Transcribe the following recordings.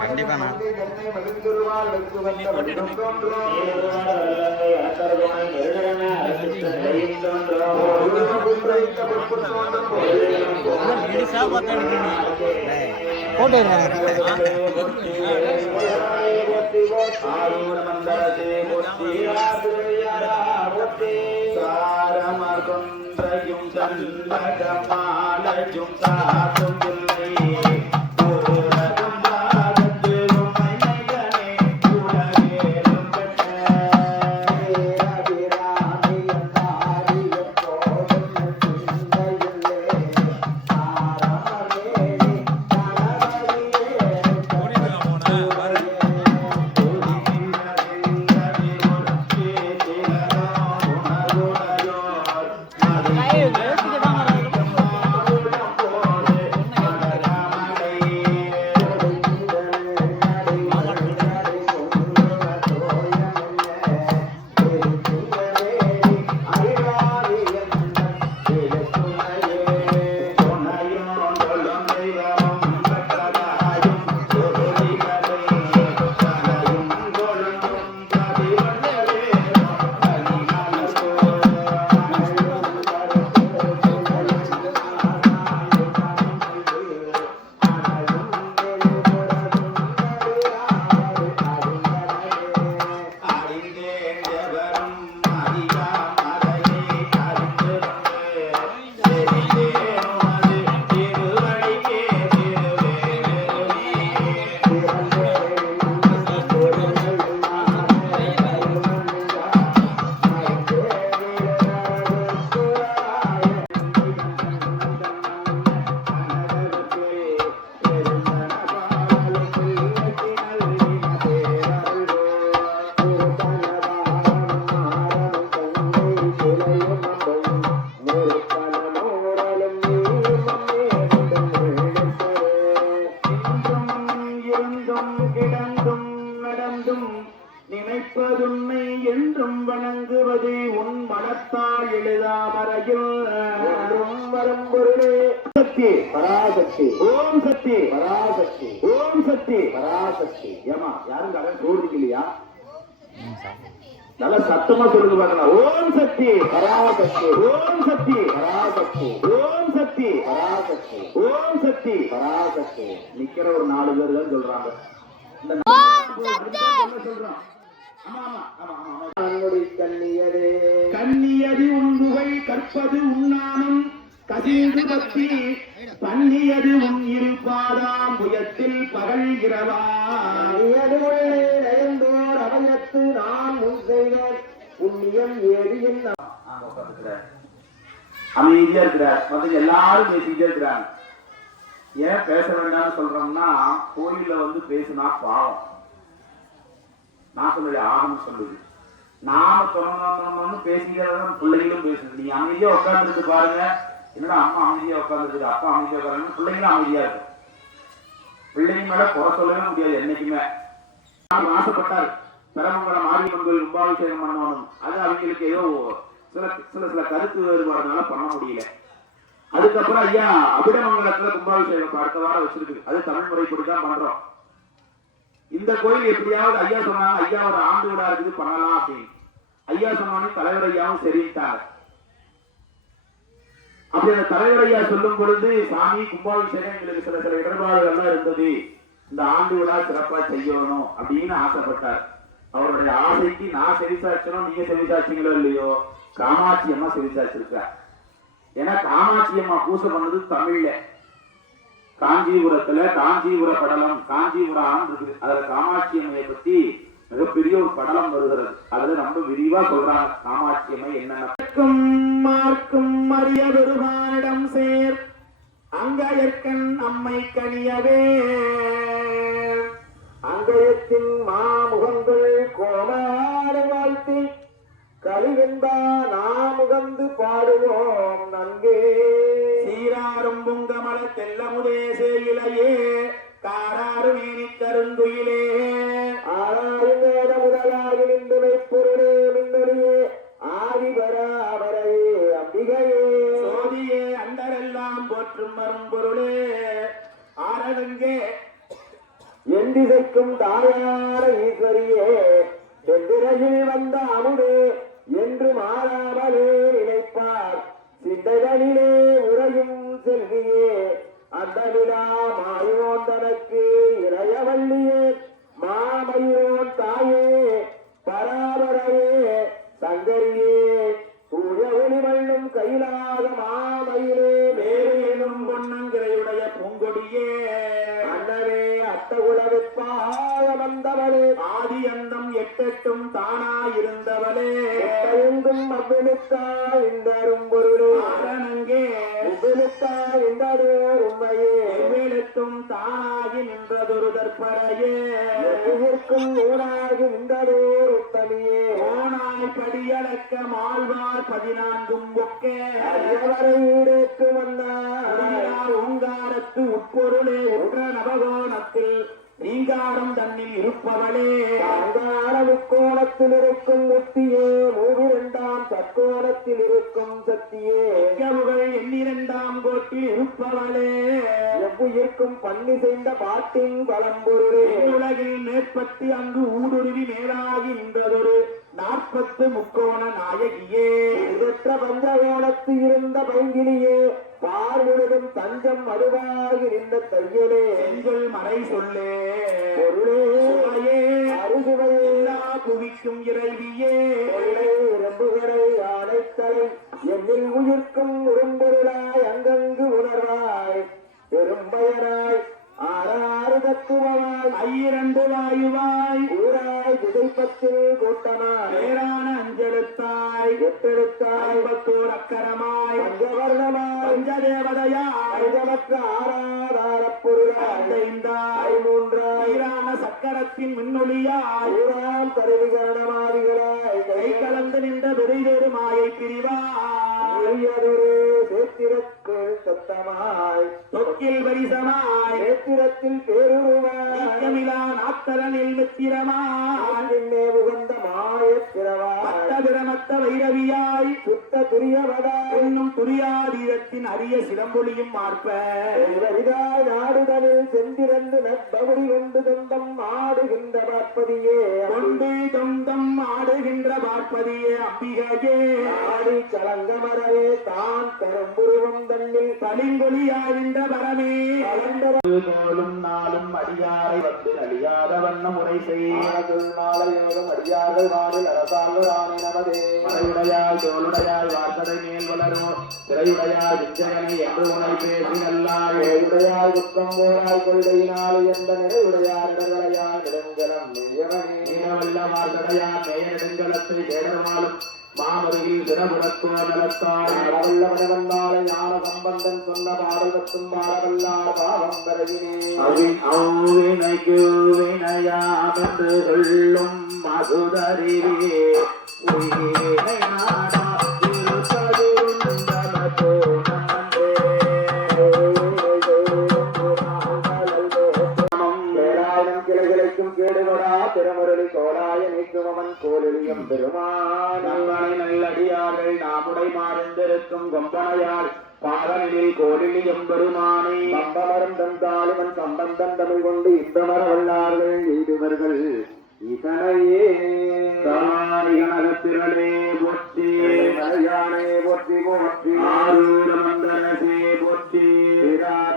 கண்டிப்பா கொன்றையும் சந்தகமாலையும் சாத்தும் நினைப்பதுன்னை என்றும் வணங்குவது உன் மனத்தால் எழுதாமறையில் வரம்பொருளே சக்தி பராசக்தி ஓம் சக்தி பராசக்தி ஓம் சக்தி பராசக்தி. ஏமா யாரும் கடன் சோறுக்கு இல்லையா? நல்ல சத்தமா சொல்லுங்க பார்க்கலாம். ஓம் சக்தி பராசக்தி ஓம் சக்தி பராசக்தி ஓம் சக்தி பராசக்தி ஓம் சக்தி பராசக்தி. நிக்கிற ஒரு 4 பேர் தான் சொல்றாங்க. கண்ணியது உண்புகை கற்பது உண்ணானும் கசிந்து பக்தி பண்ணியது உன் இருப்பாதாம் புயத்தில் பகல் இரவாயோர் அவயத்து நான் முன் செய்தேன் புண்ணியம் ஏறியின் அமைதியா இருக்கிறார். வந்து எல்லாரும் பேசிக்கிட்டே இருக்கிறாங்க. ஏன் பேச வேண்டாம்னு சொல்றோம்னா, கோயில்ல வந்து பேசுனா பாவம். நான் சொல்லுது ஆகணும் சொல்லுது. நாம தொடர்ந்து பேசிக்கிறத பிள்ளைகளும் பேசுது. நீங்க அமைதியா உட்கார்ந்துருக்கு பாருங்க. என்னடா அம்மா அமைதியா உட்கார்ந்துருக்கு, அப்பா அமைதியா உட்காந்து, பிள்ளைங்களும் அமைதியா இருக்கும். பிள்ளைங்க மேல குறை சொல்லவே முடியாது என்னைக்குமே. ஆசைப்பட்டார் பெரமங்கலம் மாரியம்மன் கோயில் கும்பாபிஷேகம் பண்ணணும். அது அவங்களுக்கு ஏதோ சில கருத்து வேறுபாடுனால பண்ண முடியல. அதுக்கப்புறம் ஐயா அபிடமங்கலத்துல கும்பாபிஷேகம் அடுத்த வாரம் வச்சிருக்கு. அது தமிழ் முறைப்படிதான் பண்றோம். இந்த கோயில் எப்படியாவது ஐயா சொன்னாங்க, ஐயா ஒரு ஆண்டு விழா இருக்குது பண்ணலாம் அப்படின்னு. ஐயா சொன்னோன்னே தலைவர் ஐயாவும் சரிட்டாங்க. அப்படி அந்த தலைவர் ஐயா சொல்லும் பொழுது, சாமி கும்பாபிஷேகம் எங்களுக்கு சில இடர்பாடுகள்லாம் இருந்தது, இந்த ஆண்டு விழா சிறப்பா செய்யணும் அப்படின்னு ஆசைப்பட்டார். அவருடைய ஆசைக்கு நான் செவிசாட்சணும், நீங்க செவிசாட்சிங்களோ இல்லையோ, காமாட்சி அம்மா செவிசாட்சிருக்க. ஏன்னா காமாட்சி அம்மா பூசை பண்ணது தமிழ்ல. காஞ்சிபுரத்துல காஞ்சிபுர படலம், காஞ்சிபுரம் இருக்குது. அதுல காமாட்சி அம்மையை பத்தி மிகப்பெரிய ஒரு படலம் வருகிறது. அதுல ரொம்ப விரிவா சொல்றாங்க காமாட்சி அம்மை என்னென்ன. மார்க்கும் மரிய பெருமானிடம் சேர் அங்கயற்கண் அம்மை கனியவே அங்கயத்தின் மாமுகங்கள் கோமாறு வாழ்த்தி கலிவென்பா நாமுகந்து பாடுவோம் நன்கே. சீராரும் பொங்கமல தெல்லமுதே சேயிலையே காராறு மேனி கருந்துயிலே ஆறாறு மேட முதலாகி நின்றுமை பொருளே மின்னொழியே ஆதி பராபரையே அம்பிகையே சோதியே அண்டரெல்லாம் எல்லாம் போற்றும் மரும்பொருளே ஆரணங்கே எந்திசைக்கும் தாயான ஈஸ்வரியே செந்திரையில் வந்த அமுதே என்று மாறாமலே நினைப்பார் சிந்தைகளிலே உறையும் செல்வியே அந்த விழா மாயோன் தனக்கு இளையவல்லியே மாமயோன் தாயே பராபரையே சங்கரியே தூய ஒளிவள்ளும் கையிலாத மாமயிலே மேலும் பொன்னங்கிரையுடைய பூங்கொடியே அண்ணவே அட்டகுலவிற்பாக வந்தவளே ஆதி அந்தம் எட்டெட்டும் தானாயிருந்தவளே எங்கும் அவ்விழுத்தா இந்த அரும்பொருளே ஆரணங்கே உவ்விழுத்தா இந்த உண்மையே எவ்விழுத்தும் தானாகி நின்றதொரு தற்பரையே எவ்விற்கும் ஊனாகி நின்றதோர் உத்தமியே ஓனாய் படியளக்க மாழ்வார் 14 ஒக்கே அறியவரை ஈடேற்கு வந்தார் ஓங்காரத்து உட்பொருளே ஒன்ற நவகோணத்தில் நீங்காரம் தன்னில் இருப்பவளே அங்கார முக்கோணத்தில் இருக்கும் முத்தியே மூவிரண்டாம் தற்கோணத்தில் இருக்கும் சக்தியே எவ்வகள் எண்ணிரண்டாம் கோட்டில் இருப்பவளே எவ்வுயிர்க்கும் பண்ணி செய்த பாட்டின் பலம்பொருளே உலகில் மேற்பட்டு அங்கு ஊடுருவி மேலாகி நின்றதொரு 40 முக்கோண நாயகியே பெற்ற பஞ்சகோணத்து இருந்த பைங்கிலியே பார் முழுதும் தஞ்சம் மதுவாகி நின்ற தையலே செஞ்சொல் மறை சொல்லே பொருளே அருகுவையே எல்லா புவிக்கும் இறைவியே இரம்புகளை ஆணைத்தலை என்னில் உயிர்க்கும் உரும்பொருளாய் அங்கங்கு உணர்வாய் பெரும்பயனாய் ஆறாறு தத்துவமாய் 12 வாயுவாய் ஊராய் திசைப்பத்தில் கூட்டமாய் பேரான அஞ்செழுத்தாய் எட்டெழுத்தாய் 10 அக்கரமாய் பஞ்சவர்ணமாய் பஞ்சதேவதையாய் பஞ்சமற்ற ஆறாதாரப் பொருளாய் 5 சக்கரத்தின் மின்னொளியாய் ஊராம் கருவிகரணமாதிகளாய் கை கலந்து நின்ற விரைவேறு மாயை பிரிவாய் சேத்திரத்தில் சத்தமாய் தொக்கில் வரிசமாய் சேத்திரத்தில் பேருருவாய் நாத்தரனில் மித்திரமாய் உகந்த மாயத்திரவாய் வைரவியாய் சுத்த துரியவதாய் என்னும் துரியாதீரத்தின் அரிய சிலம்பொலியும் மார்ப்பாய் நாடுதலில் சென்றிருந்து நற்பகுடி கொண்டு சொந்தம் ஆடுகின்ற பார்ப்பதியே கொண்டு சொந்தம் ஆடுகின்ற பார்ப்பதியே அம்பிகையே ஆடி கலங்கமரவே தான் கரும்புருவம் தன்னில் பளிங்கொலியாகின்ற பரமே போலும் நாளும் அடியாரை வந்து அடியாத வண்ணம் முறை செய்யும் நாளையோடும் அடியார்கள் வானில் அரசாங்கு நமதே மழையுடையாய் தோளுடையாய் வார்த்ததை மேல் வளரும் திரையுடையாய் விஞ்சகனை என்று உணை பேசி நல்லாய் ஏழுடையாய் துக்கம் போராய் கொள்கையினால் எந்த நிறைவுடையார் இடங்களையாய் நெடுங்கலம் நீளவல்ல வார்த்தடையான் மேய நெடுங்கலத்தை தேடமாலும் மாமருகில் தினமுடக்கோ நலத்தால் அளவல்லவனவன் நாளை ஞான சம்பந்தன் சொன்ன பாடல் பத்தும் பாடவல்லார் பாவம் வரையினே அவ்வினைக்கு வினையாம் என்று சொல்லும் மதுதறிவே உயிரை நாடா திருமுரளி கோலாய நீக்குமவன் கோலியம் பெருமான் நல்லடியார்கள் நாமுடை மாறிந்திருக்கும் கொம்பனையால் பாடலில் கோலியம் பெருமானே சம்பமரம் தந்தாலிவன் சம்பந்தம் தமிழ் கொண்டு இந்தமர வல்லார்கள் எய்துவர்கள் இதனையே கணத்திரளே போற்றி மலையானே போற்றி போற்றி ஆரூர மந்தரசே போற்றி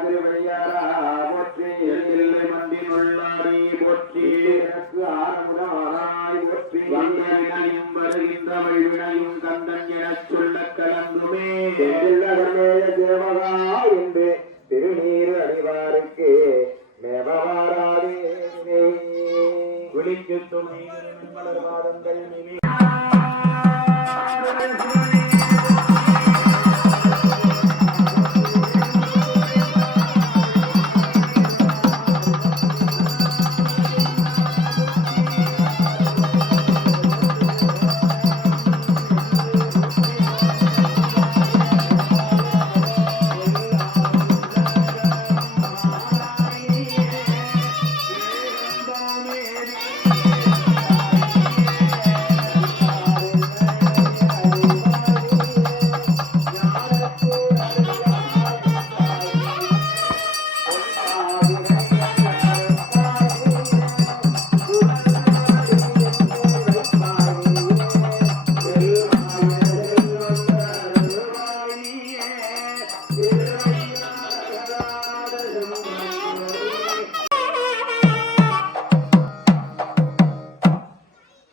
திருவையாரா போற்றி எல்லை மண்டில் உள்ளாரி போற்றி எனக்கு ஆரம்பமாய் போற்றி வந்தனையும் வருகின்ற வழிவினையும் கந்தன் எனச் சொல்ல கலந்துமே தேவகா என்று திருநீர் அணிவாருக்கு மேவாராதே குளிக்கு துணை மலர் வாதங்கள்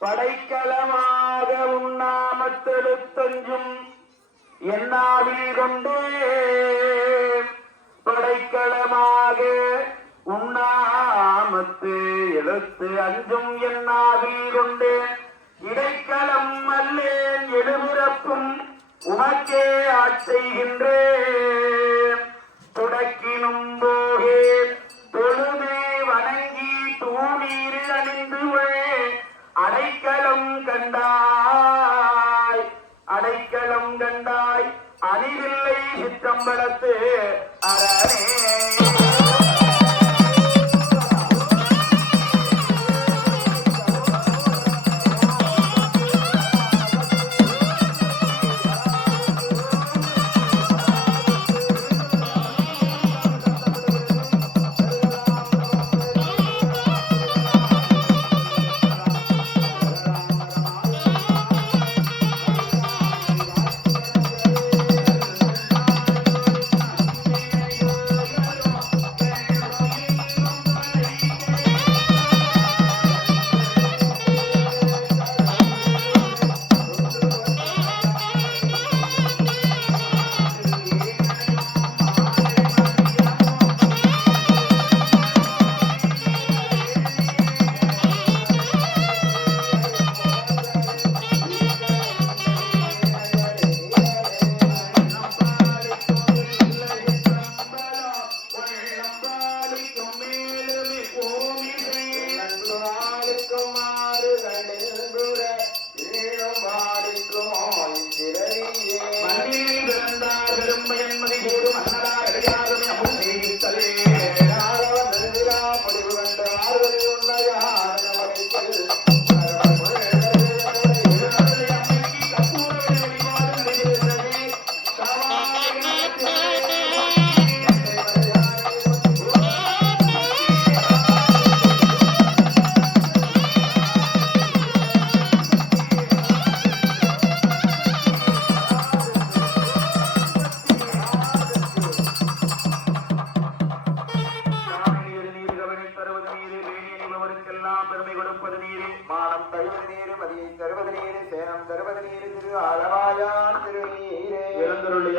படைக்கலமாக உண்ணாமத்தெழுத்தஞ்சும் என்னாவில் கொண்டே படைக்கலமாக உண்ணாமத்து எழுத்து அஞ்சும் என்னாவில் கொண்டே இடைக்கலம் அல்லேன் எழுபிறப்பும் உமக்கே ஆட்செய்கின்றேன் துடக்கினும் போகே தொழுது வணங்கி தூணீர் அணிந்து அடைக்கலம் கண்டாய் அடைக்கலம் கண்டாய் அணிவில்லை சிற்றம்பலத்து அரணே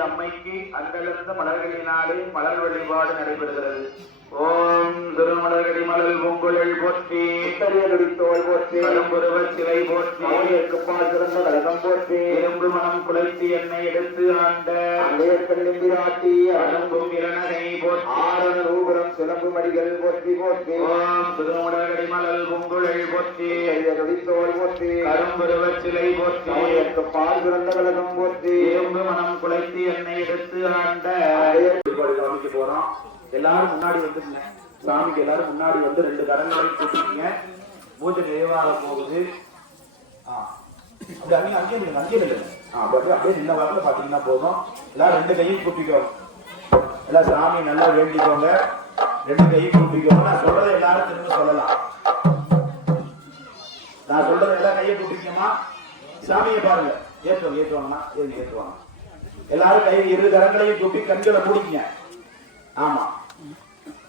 அம்மைக்கு அந்தளந்த மலர்களினாலே மலர் வழிபாடு நடைபெறுகிறது. ஓம் திருமலர்கடி மலர் பூங்குழல் போற்றி தோல் போற்றி கரும்புருவ சிலை போற்றி பால் சிறந்த கலகம் போற்றி இரும்பு மனம் குலைத்து எண்ணெய் எடுத்து ஆண்ட அங்கேற்கல்லிம்பிராட்டி அடங்கும் இளநகை போற்றி ஆரண ரூபுரம் சிலம்பு மடிகள் போற்றி போற்றி ஓம் திருமலர்கடி மலர் பூங்குழல் போற்றி தோல் போற்றி கரும்புருவ சிலை போற்றி பால் சிறந்த கலகம் போற்றி இரும்பு மனம் குலைத்து எண்ணெய் எடுத்து ஆண்ட கவனிக்க போறோம். எல்லாரும் முன்னாடி வந்துருங்க. சாமிக்கு எல்லாரும் முன்னாடி வந்து ரெண்டு கரங்களை கூட்டிங்க. பூஜை நிறைவாக போகுது. அப்படியே இந்த வாரத்தில் பாத்தீங்கன்னா போதும். எல்லாரும் ரெண்டு கையும் கூப்பிக்கோங்க. எல்லாம் சாமி நல்லா வேண்டிக்கோங்க. ரெண்டு கையும் கூப்பிக்கோங்க. நான் சொல்றதை எல்லாரும் திரும்ப சொல்லலாம். நான் சொல்றதை எல்லாம் கையை கூப்பிக்கமா. சாமியை பாருங்க. ஏற்றுவாங்கன்னா ஏற்றுவாங்க. எல்லாரும் கை இரு கரங்களையும் கூப்பி கண்களை மூடிங்க. ஆமா,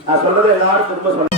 நான் சொல்றதை எல்லாரும் திரும்ப சொல்ல.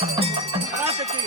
பராசக்தி